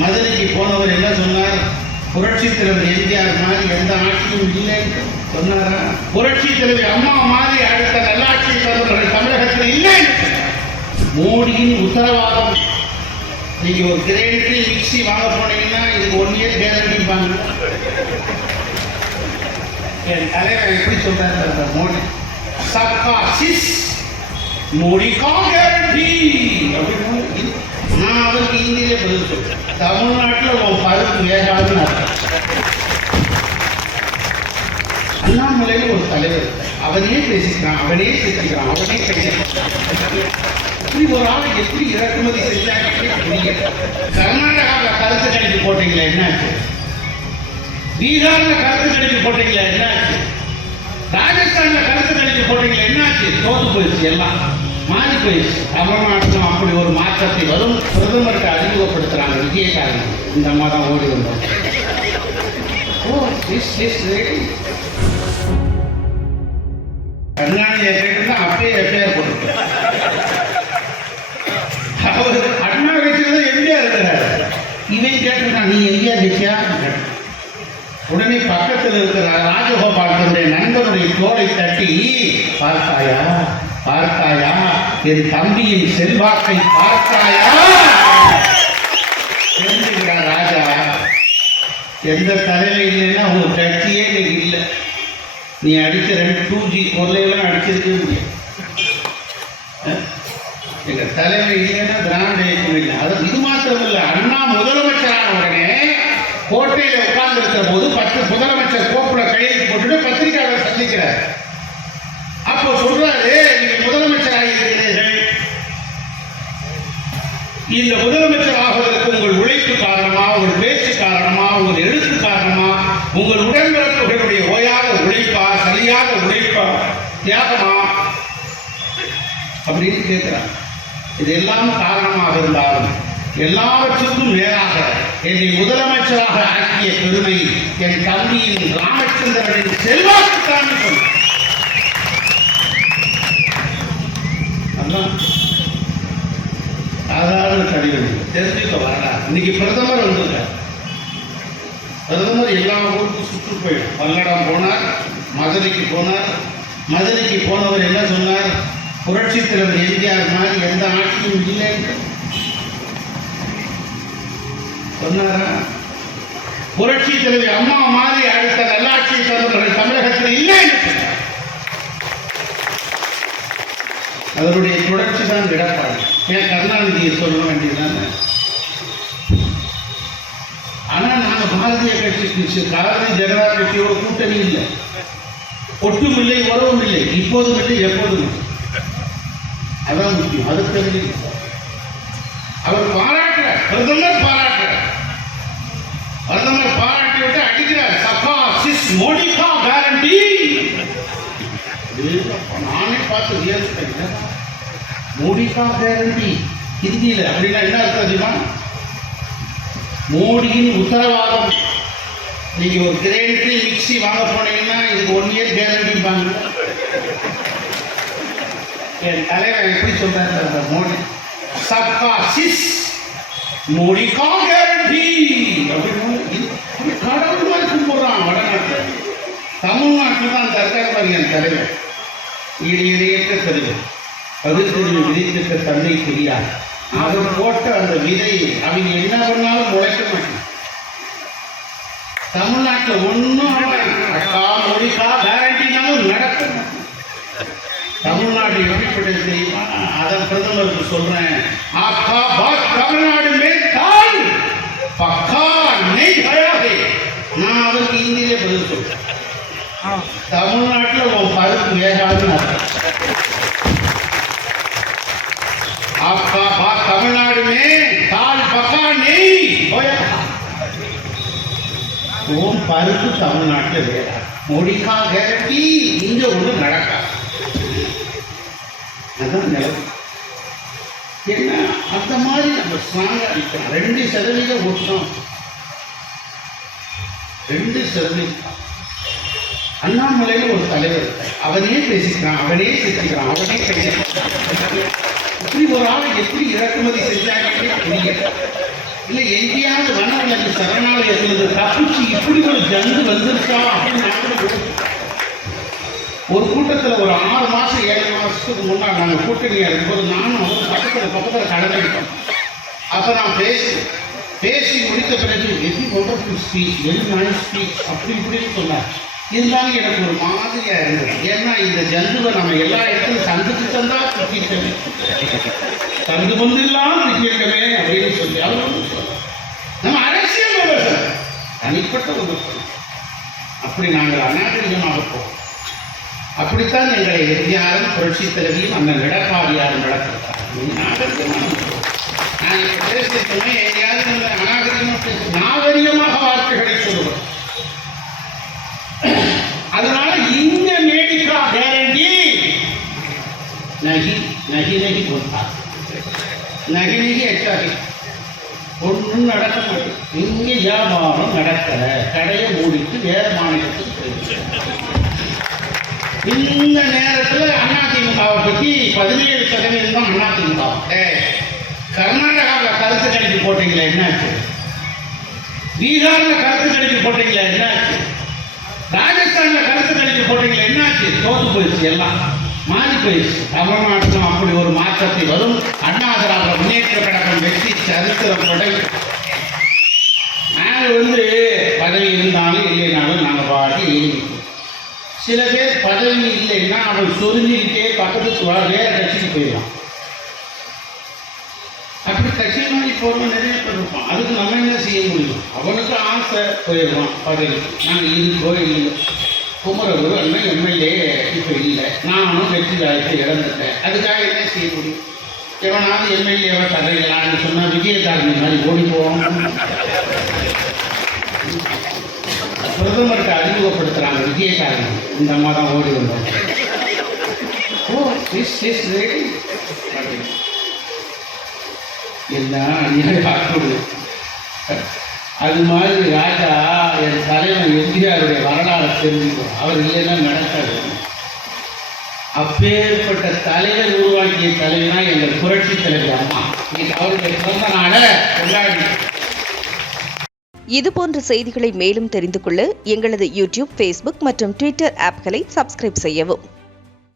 மதுரைக்கு போனவர் என்ன சொன்னார்? புரட்சி தலைவர் எம்ஜிஆர் மாதிரி எந்த ஆட்சியும் இல்லைன்னு சொன்னாரா? புரட்சி தலைவர் அம்மா மாதிரி அடுத்த நல்லாட்சி தலைவர்கள் தமிழகத்தில் இல்லை மோடியின் உத்தரவாதம். நீங்க ஒரு கிரேடிட்டு மிக்சி வாங்க போனீங்கன்னா இதுக்கு ஒன் இயர் கேரண்டிப்பாங்க என் தலைவர் எப்படி சொல்றாரு மோடி. சப்கா சிஸ். மோடி கா கேரண்டி அப்படின்னு நான் அவருக்கு ஹிந்தியிலே பதில் சொல்றேன் தமிழ்நாட்டில் உன் பருப்பு வேகாதுன்னு அர்த்தம். அண்ணாமலையில் ஒரு தலைவர் அவனே பேசிக்கிறான் அவனே பேசிக்கிறான் அவனே இப்படி ஒரு ஆளை எப்படி இறக்குமதி செஞ்சாங்க புரியல. கர்நாடகாவில் கருத்து கணிப்பு போட்டீங்களா என்னாச்சு பீகார்ல கருத்து கணிப்பு போட்டீங்களா என்னாச்சு ராஜஸ்தான்ல கருத்து கணிப்பு போட்டீங்களா என்னாச்சு தோத்து போயிடுச்சு எல்லாம். மாறி போயிடுச்சு. தமிழ்நாட்டிலும் அப்படி ஒரு மாற்றத்தை அறிமுகப்படுத்துறாங்க இந்த அம்மா தான் ஓடி வந்தோம். ஓ this is ready. கருணாநிதியை அப்பயே எஃப்ஐஆர் போட்டு அவர் அண்ணா கட்சியில் எம்ஜிஆர் இருக்கிறார். இவன் கேட்டிருக்கான் நீ எம்ஜிஆர் கட்சியா உடனே பக்கத்தில் இருக்கிற ராஜகோபால் நண்பனுடைய தோலை தட்டி பார்த்தாயா? பார்த்தாயா? என் தம்பியின் செல்வாக்கை பார்த்தாயா? தெரிஞ்சுக்கிறார் ராஜா. எந்த தலையில இல்லைன்னா உங்க கட்சியே இன்னைக்கு இல்லை. நீ அடிச்ச ரெண்டு டூ ஜி பொருளையெல்லாம் அடிச்சிருக்கவே முடியாது. எங்கள் தலைமை இல்லைன்னா திராவிட இயக்கம் இல்லை. அது இது மாத்திரம் இல்லை அண்ணா முதலமைச்சரான உடனே கோட்டையில உட்கார்ந்துருக்கிற போது பத்து முதலமைச்சர் கோப்புல கையெழுத்து போட்டுட்டு பத்திரிகையாளர் சந்திக்கிறார். அப்போ சொல்றாரு நீங்க முதலமைச்சர் ஆகியிருக்கிறீர்கள் இந்த முதலமைச்சர் உழைப்பு காரணமா ஒரு பேச்சு காரணமா ஒரு எழுத்து காரணமா உங்கள் உடன்பிறப்புகளுடைய ஓயாக உழைப்பா சரியாக உழைப்பா தியாகமா? அப்படின்னு கேட்கிறார். இதெல்லாம் காரணமாக இருந்தாலும் எல்லாவற்றுக்கும் மேலாக என்னை முதலமைச்சராக ஆக்கிய பெருமை என் தம்பியின் ராமச்சந்திரனின் செல்வாக்கு தான் அதான் சாதாரண கடிதம் தெரிஞ்சு இன்னைக்கு பிரதமர் வந்திருக்கார் பிரதமர் எல்லா ஊருக்கும் சுற்று போயிடும். பல்லடம் போனார் மதுரைக்கு போனார். மதுரைக்கு போனவர் என்ன சொன்னார்? புரட்சி தலைவர் எம்ஜிஆர் மாதிரி எந்த ஆட்சியும் இல்லைன்னு சொன்னாரா? புரட்சி தலைவர் அம்மா மாதிரி அடுத்த நல்லாட்சி தலைவர்கள் தமிழகத்தில் இல்லை சொன்னார். அதனுடைய தொடர்ச்சி தான் விடப்பாடு ஏன் கருணாநிதியை சொல்ல வேண்டியதுதான் பாரதிய கட்சி பாரதிய ஜனதா கட்சியோட கூட்டணி இல்லை. ஒட்டும் இல்லை உறவும் இல்லை இப்போதும் இல்லை. எப்போதும் அதான் முக்கியம். அது தெரிஞ்சு அவர் பாராட்டுற பிரதமர் பாராட்டுற பிரதமர் பாராட்டி விட்டு அடிக்கிறார். சபா சிஸ் மோடிகா கேரண்டி நானே பார்த்து வியர்த்தேன் மோடிகா கேரண்டி ஹிந்தியில் அப்படின்னா என்ன அர்த்தம் தெரியுமா? மோடியின் உத்தரவாதம். நீங்க ஒரு கிரேடிட்ரி மிக்சி வாங்க போனீங்கன்னா இதுக்கு ஒன் இயர் கேரண்டிப்பாங்க என் தலைவர் எப்படி சொல்றாரு மோடி. சப்கா சிஸ் மோடி கா கேரண்டி அப்படின்னு கடவுள் மாதிரி கும்பிடுறான் வடநாட்டில். தமிழ்நாட்டில் தான் தர்கார் பாருங்க என் தலைவர். ஈடு இணையற்ற தலைவர் பகுத்தறிவு விதித்திருக்க தன்மை தெரியாது. அவர் போட்ட அந்த விதை அவங்க என்ன பண்ணாலும் முளைக்க மாட்டேன் தமிழ்நாட்டில் ஒன்றும் அக்கா மொழிக்கா கேரண்டினாலும் நடக்க மாட்டேன். தமிழ்நாடு எப்படிப்பட்டது தெரியுமா அதை பிரதமருக்கு சொல்றேன். ஆக்கா பாத் தமிழ்நாடு மேற்கால் பக்கா நெய் நான் அவருக்கு ஹிந்தியிலே பதில் சொல்றேன். தமிழ்நாட்டில் உன் பருப்பு வேகாதுன்னு आपका बात तमिलनाडु में दाल पका नहीं होया உன் பருப்பு தமிழ்நாட்டில் வேற மொழிக்கா கேரண்டி இங்க ஒண்ணு நடக்கா அதான் நிலம் என்ன அந்த மாதிரி நம்ம ஸ்ட்ராங்கா இருக்கணும் ரெண்டு சதவீதம் ஒட்டும் ரெண்டு சதவீதம் அண்ணாமலையில் ஒரு தலைவர் அவனே பேசிக்கிறான் அவனே பேசிக்கிறான் அவனே பேசிக்கிறான். இப்படி ஒரு ஆளை எப்படி இறக்குமதி செஞ்சாங்கன்னு புரியல. இல்லை எங்கேயாவது வனவிலங்கு சரணாலயத்திலிருந்து தப்பிச்சு இப்படி ஒரு ஜந்து வந்திருக்கா அப்படின்னு ஒரு கூட்டத்தில் ஒரு ஆறு மாதம் ஏழு மாதத்துக்கு முன்னாடி நாங்கள் கூட்டணியாக இருக்கும்போது நானும் அவரும் பக்கத்துல பக்கத்தில் கலந்துக்கிட்டோம் அப்போ நான் பேசி பேசி முடித்த பிறகு எப்படி wonderful speech very nice speech அப்படி இப்படின்னு சொன்னார். இருந்தாலும் எனக்கு ஒரு மாதிரியா இருந்தது. ஏன்னா இந்த ஜந்துவை நம்ம எல்லா இடத்துலையும் சந்துக்கு சந்தா சுத்திட்டோமே தந்து முந்தெல்லாம் சுத்திட்டோமே அப்படின்னு சொல்லி அவர் நம்ம அரசியல் விமர்சனம். தனிப்பட்ட விமர்சனம். அப்படி நாங்கள் அநாகரிகமாக போவோம். அப்படித்தான் எங்களை எதிரியாரும் புரட்சி தலைவியும் அந்த எடப்பாடியாரும் நடத்திருக்காங்க நாகரிகமாக போவோம். நான் இப்ப நகி கொடுத்தார். நகி போட்டார் ஒன்றும் நடக்க மாட்டேன் இங்கே வியாபாரம் நடக்கல. கடையை மூடிட்டு வேறு மாநிலத்துக்கு போயிடுச்சு. இந்த நேரத்தில் அதிமுகவை பற்றி பதினேழு சதவீதம் தான் அதிமுக கர்நாடகாவில் கருத்து கணிப்பு போட்டீங்களா என்னாச்சு? பீகார்ல கருத்து கணிப்பு போட்டீங்களா என்னாச்சு? ராஜஸ்தானில் கருத்து கணிப்பு போட்டீங்களா என்னாச்சு? தோத்து போயிடுச்சு எல்லாம். மாறி தமிழ்நாட்டிலும் அப்படி ஒரு மாற்றத்தை வரும். அண்ணா திராவிட முன்னேற்ற கழகம் வெற்றி சரித்திரம் படைக்கும் நாங்கள் வந்து பதவி இருந்தாலும் இல்லைனாலும் நாங்கள் பாட்டி சில பேர் பதவி இல்லைன்னா அவன் சொரிஞ்சுக்கிட்டே பக்கத்துக்கு வேற கட்சிக்கு போயிடலாம் அப்படி கட்சி மாதிரி போகிறோம் நிறைய பேர் இருப்பான். அதுக்கு நம்ம என்ன செய்ய முடியும்? அவனுக்கு ஆசை போயிடுவான் பதவி நாங்கள் இருக்கோ இல்லையோ குமரகுரு அண்ணன் எம்எல்ஏ இப்போ இல்லை. நானும் வெற்றி வாய்ப்பை இழந்துட்டேன். அதுக்காக என்ன செய்ய முடியும்? எவனாவது எம்எல்ஏவை தரையிலான்னு சொன்னால் விஜயதாரணி மாதிரி ஓடி போவோம் பிரதமருக்கு அறிமுகப்படுத்துகிறாங்க விஜயகாரணி இந்த அம்மா தான் ஓடி வந்தோம் ஓ இஸ் இஸ் ரெடி என்ன பார்க்க பார்க்கணும் அது மாதிரி ராஜா என் தலைவன் எம்ஜிஆருடைய வரலாறு தெரிஞ்சுக்கணும். அவர் இல்லைன்னா நடக்காது. அப்பேற்பட்ட தலைவர் உருவாக்கிய தலைவனா எங்கள் புரட்சி தலைவர் அம்மா. இன்னைக்கு அவருடைய பிறந்த நாளை கொண்டாடி இதுபோன்ற செய்திகளை மேலும் தெரிந்து கொள்ள எங்களது யூடியூப் ஃபேஸ்புக் மற்றும் ட்விட்டர் ஆப்களை சப்ஸ்கிரைப் செய்யவும்.